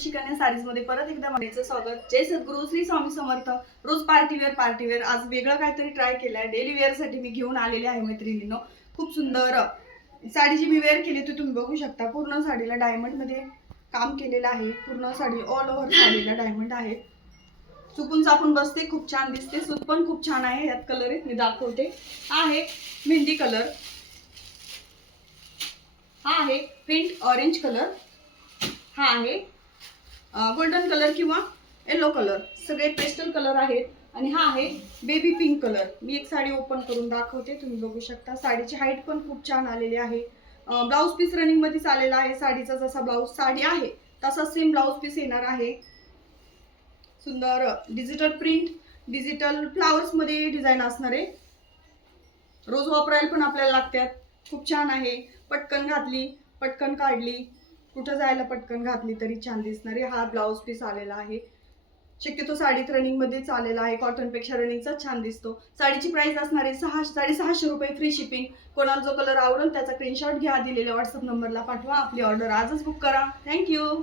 खुशी कन्या साडीज मध्ये परत एकदा माझं स्वागत। जय सद्गुरू श्री स्वामी समर्थ। रोज पार्टीवेअर आज वेगळं काहीतरी ट्राय केलंय। डेली वेअर साठी मी घेऊन आलेले आहे मैत्रिणींनो। खूप सुंदर साडी जी मी वेअर केली ती तुम्ही बघू शकता। पूर्ण साडीला डायमंड मध्ये काम केलेलं आहे। पूर्ण साडी ऑल ओव्हर साडीला डायमंड आहे। चुकून चापून बसते, खूप छान दिसते। सूत पण खूप छान आहे। यात कलर आहेत, मी दाखवते। हा आहे मेहंदी कलर, हा आहे फेंट ऑरेंज कलर, हा आहे गोल्डन कलर किंवा येलो कलर, सगळे पेस्टल कलर आहेत। आणि हा आहे बेबी पिंक कलर। मी एक साडी ओपन करून दाखवते, तुम्ही बघू शकता। साडीची हाईट पण खूप छान आलेली आहे। ब्लाउज पीस रनिंग मध्ये आलेला आहे। साडीचा जसा ब्लाउज साडी आहे तसा सेम ब्लाउज पीस येणार आहे। सुंदर डिजिटल प्रिंट, डिजिटल फ्लावर्स मध्ये डिझाइन असणार आहे। रोज वापरायला पण आपल्याला लागतात। खूप छान आहे। पटकन घातली, पटकन काढली, कुठं जायला पटकन घातली तरी छान दिसणार आहे। हा ब्लाउज पीस आलेला आहे। शक्यतो साडीत रनिंग मध्ये आलेला आहे। कॉटन पेक्षा रनिंगचा छान दिसतो। साडीची प्राइस असणार आहे 650 रुपये, फ्री शिपिंग। कोणाला जो कलर आवडेल त्याचा स्क्रीनशॉट घ्या, दिलेल्या व्हॉट्सअप नंबरला पाठवा। आपली ऑर्डर आजच बुक करा। थँक्यू।